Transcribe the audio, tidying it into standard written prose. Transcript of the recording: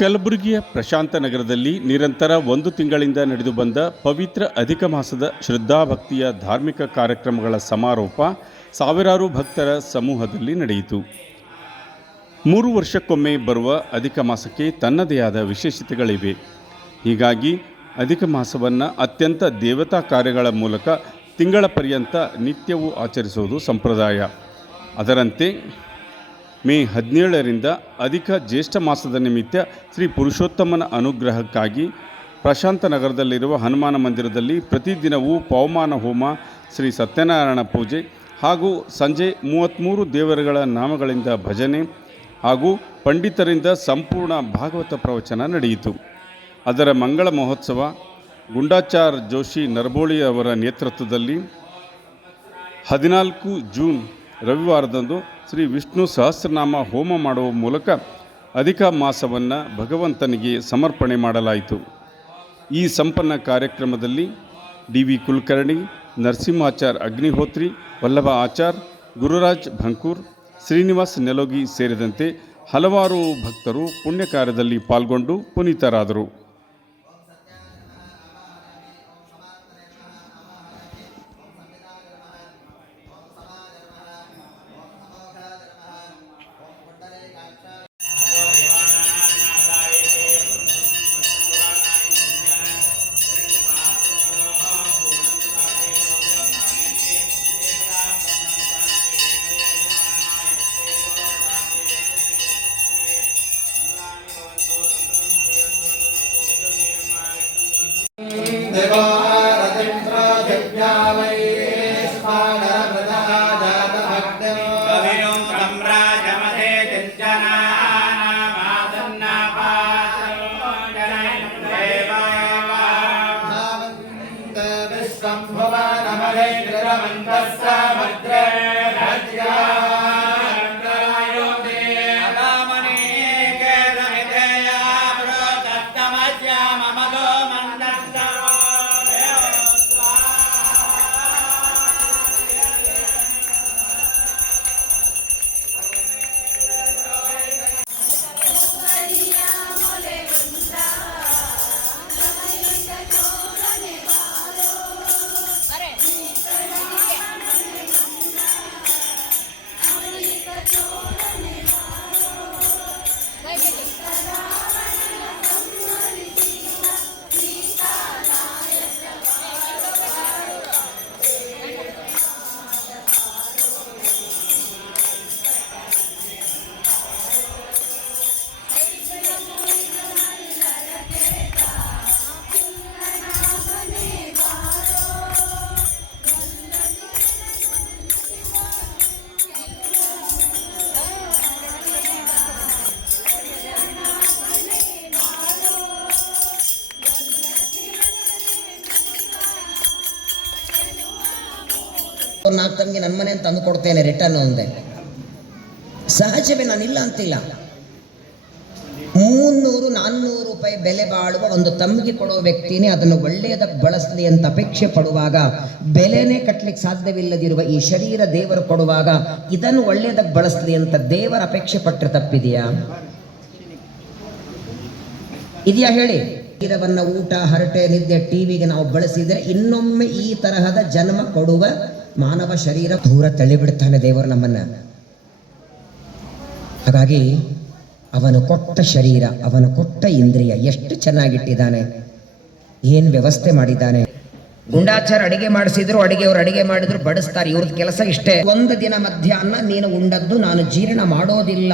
ಕಲಬುರಗಿಯ ಪ್ರಶಾಂತನಗರದಲ್ಲಿ ನಿರಂತರ 1 ತಿಂಗಳಿಂದ ನಡೆದು ಬಂದ ಪವಿತ್ರ ಅಧಿಕ ಮಾಸದ ಶ್ರದ್ಧಾಭಕ್ತಿಯ ಧಾರ್ಮಿಕ ಕಾರ್ಯಕ್ರಮಗಳ ಸಮಾರೋಪ ಸಾವಿರಾರು ಭಕ್ತರ ಸಮೂಹದಲ್ಲಿ ನಡೆಯಿತು. 3 ವರ್ಷಕ್ಕೊಮ್ಮೆ ಬರುವ ಅಧಿಕ ಮಾಸಕ್ಕೆ ತನ್ನದೇ ಆದ ವಿಶೇಷತೆಗಳಿವೆ. ಹೀಗಾಗಿ ಅಧಿಕ ಮಾಸವನ್ನು ಅತ್ಯಂತ ದೇವತಾ ಕಾರ್ಯಗಳ ಮೂಲಕ ತಿಂಗಳ ಪರ್ಯಂತ ನಿತ್ಯವೂ ಆಚರಿಸುವುದು ಸಂಪ್ರದಾಯ. ಅದರಂತೆ ಮೇ 17ರಿಂದ ಅಧಿಕ ಜ್ಯೇಷ್ಠ ಮಾಸದ ನಿಮಿತ್ತ ಶ್ರೀ ಪುರುಷೋತ್ತಮನ ಅನುಗ್ರಹಕ್ಕಾಗಿ ಪ್ರಶಾಂತನಗರದಲ್ಲಿರುವ ಹನುಮಾನ ಮಂದಿರದಲ್ಲಿ ಪ್ರತಿದಿನವೂ ಪವಮಾನ ಹೋಮ, ಶ್ರೀ ಸತ್ಯನಾರಾಯಣ ಪೂಜೆ ಹಾಗೂ ಸಂಜೆ 33 ದೇವರುಗಳ ನಾಮಗಳಿಂದ ಭಜನೆ ಹಾಗೂ ಪಂಡಿತರಿಂದ ಸಂಪೂರ್ಣ ಭಾಗವತ ಪ್ರವಚನ ನಡೆಯಿತು. ಅದರ ಮಂಗಳ ಮಹೋತ್ಸವ ಗುಂಡಾಚಾರ್ ಜೋಶಿ ನರಬೋಳಿ ಅವರ ನೇತೃತ್ವದಲ್ಲಿ 14 ಜೂನ್ ರವಿವಾರದಂದು ಶ್ರೀ ವಿಷ್ಣು ಸಹಸ್ರನಾಮ ಹೋಮ ಮಾಡುವ ಮೂಲಕ ಅಧಿಕ ಮಾಸವನ್ನು ಭಗವಂತನಿಗೆ ಸಮರ್ಪಣೆ ಮಾಡಲಾಯಿತು. ಈ ಸಂಪನ್ನ ಕಾರ್ಯಕ್ರಮದಲ್ಲಿ ಡಿ.ವಿ. ಕುಲಕರ್ಣಿ, ನರಸಿಂಹಾಚಾರ್ ಅಗ್ನಿಹೋತ್ರಿ, ವಲ್ಲಭ ಆಚಾರ್, ಗುರುರಾಜ್ ಭಂಕೂರ್, ಶ್ರೀನಿವಾಸ್ ನೆಲೋಗಿ ಸೇರಿದಂತೆ ಹಲವಾರು ಭಕ್ತರು ಪುಣ್ಯ ಕಾರ್ಯದಲ್ಲಿ ಪಾಲ್ಗೊಂಡು ಪುನೀತರಾದರು. ನಾಲ್ಕು ತಮಗೆ ನನ್ನ ಮನೆ ತಂದು ಕೊಡ್ತೇನೆ ರಿಟರ್ನ್ ಅಂದೆ. ಸಹಜವೇ, ನಾನಿಲ್ಲ ಅಂತಿಲ್ಲ. 300-400 ರೂಪಾಯಿ ಬೆಲೆ ಬಾಳುವ ಒಂದು ತಮ್ಮಿಗೆ ಕೊಡೋ ವ್ಯಕ್ತಿನೇ ಅದನ್ನು ಒಳ್ಳೆಯದಕ್ಕೆ ಬಳಸಲಿ ಅಂತ ಅಪೇಕ್ಷೆ ಪಡುವಾಗ, ಬೆಲೆನೇ ಕಟ್ಟಲಿಕ್ಕೆ ಸಾಧ್ಯವಿಲ್ಲದಿರುವ ಈ ಶರೀರ ದೇವರು ಕೊಡುವಾಗ ಇದನ್ನು ಒಳ್ಳೆಯದಕ್ಕೆ ಬಳಸಲಿ ಅಂತ ದೇವರ ಅಪೇಕ್ಷೆ ಪಟ್ಟರೆ ತಪ್ಪಿದೆಯಾ? ಇದೆಯಾ ಹೇಳಿ? ಶರೀರವನ್ನು ಊಟ, ಹರಟೆ, ನಿದ್ದೆ, ಟಿವಿಗೆ ನಾವು ಬಳಸಿದರೆ ಇನ್ನೊಮ್ಮೆ ಈ ತರಹದ ಜನ್ಮ ಕೊಡುವ ಮಾನವ ಶರೀರ ದೂರ ತಳ್ಳಿಬಿಡ್ತಾನೆ ದೇವರು ನಮ್ಮನ್ನ. ಹಾಗಾಗಿ ಅವನು ಕೊಟ್ಟ ಶರೀರ, ಅವನು ಕೊಟ್ಟ ಇಂದ್ರಿಯ ಎಷ್ಟು ಚೆನ್ನಾಗಿಟ್ಟಿದ್ದಾನೆ, ಏನು ವ್ಯವಸ್ಥೆ ಮಾಡಿದ್ದಾನೆ. ಗುಂಡಾಚಾರ ಅಡಿಗೆ ಮಾಡಿಸಿದ್ರು, ಅಡಿಗೆಯವರು ಅಡಿಗೆ ಮಾಡಿದ್ರು, ಬಡಿಸ್ತಾರೆ. ಇವ್ರದ್ದು ಕೆಲಸ ಇಷ್ಟೇ. ಒಂದು ದಿನ ಮಧ್ಯಾಹ್ನ ನೀನು ಉಂಡದ್ದು ನಾನು ಜೀರ್ಣ ಮಾಡೋದಿಲ್ಲ